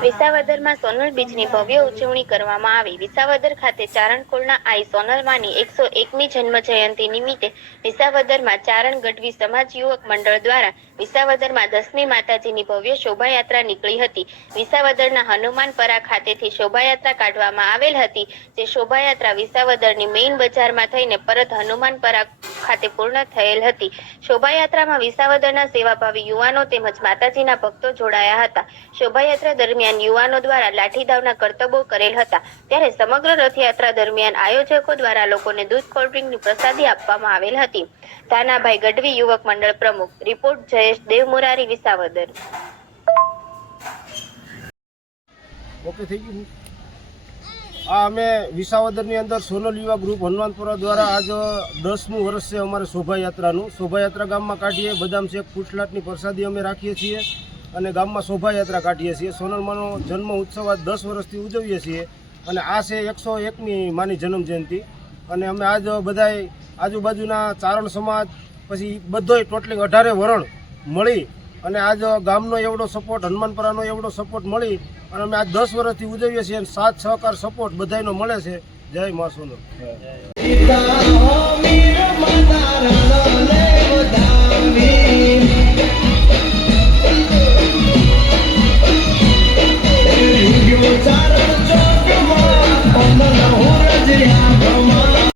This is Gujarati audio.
વિસાવદરમાં સોનલ બીજની ભવ્ય ઉજવણી કરવામાં આવી. વિસાવદર ખાતે ચારણકુળના આઈ સોનલમાની એકસો એકમી જન્મ જયંતિ નિમિત્તે વિસાવદરમાં ચારણ ગઢવી સમાજ યુવક મંડળ દ્વારા વિસાવદરમાં દસમી માતાજીની ભવ્ય શોભાયાત્રા નીકળી હતી. વિસાવદરના હનુમાન હનુમાનપરા ખાતેથી શોભાયાત્રા કાઢવામાં આવેલ હતી, જે શોભાયાત્રા વિસાવદરની મેઇન બજારમાં થઈને પરત હનુમાન હનુમાનપરા ખાતે પૂર્ણ થયેલ હતી. શોભાયાત્રામાં વિસાવદરના સેવાભાવી યુવાનો તેમજ માતાજીના ભક્તો જોડાયા હતા. શોભાયાત્રા દરમિયાન યુવાનો દ્વારા લાઠીદાવના કરતબો કરેલ હતા. ત્યારે સમગ્ર રથયાત્રા દરમિયાન આયોજકો દ્વારા લોકોને દૂધ કોલ્ડ્રિંકની પ્રસાદી આપવામાં આવેલ હતી. તાનાભાઈ ગઢવી, યુવક મંડળ પ્રમુખ. રિપોર્ટ જયેશ દેવમુરારી, વિસાવદર. ઓકે, થઈ ગયું? આ અમે વિસાવદરની અંદર સોનલ યુવા ગ્રુપ હનુમાનપુરા દ્વારા આજ દસમું વર્ષ છે અમારે શોભાયાત્રાનું. શોભાયાત્રા ગામમાં કાઢીએ, બદામ શેક, ફૂટલાટની પ્રસાદી અમે રાખીએ છીએ અને ગામમાં શોભાયાત્રા કાઢીએ છીએ. સોનલમાનો જન્મ ઉત્સવ આજ દસ વર્ષથી ઉજવીએ છીએ અને આ છે એકસો એકની માની જન્મ જયંતિ. અને અમે આજ બધાય આજુબાજુના ચારણ સમાજ, પછી બધોય ટોટલી અઢારે વરણ મળી અને આજ ગામનો એવડો સપોર્ટ હનુમાનપરાનો એવડો સપોર્ટ મળી અને અમે આજ દસ વર્ષથી ઉજવીએ છીએ સાથ સહકાર સપોર્ટ બધાયનો મળે છે. જય મા સોનલ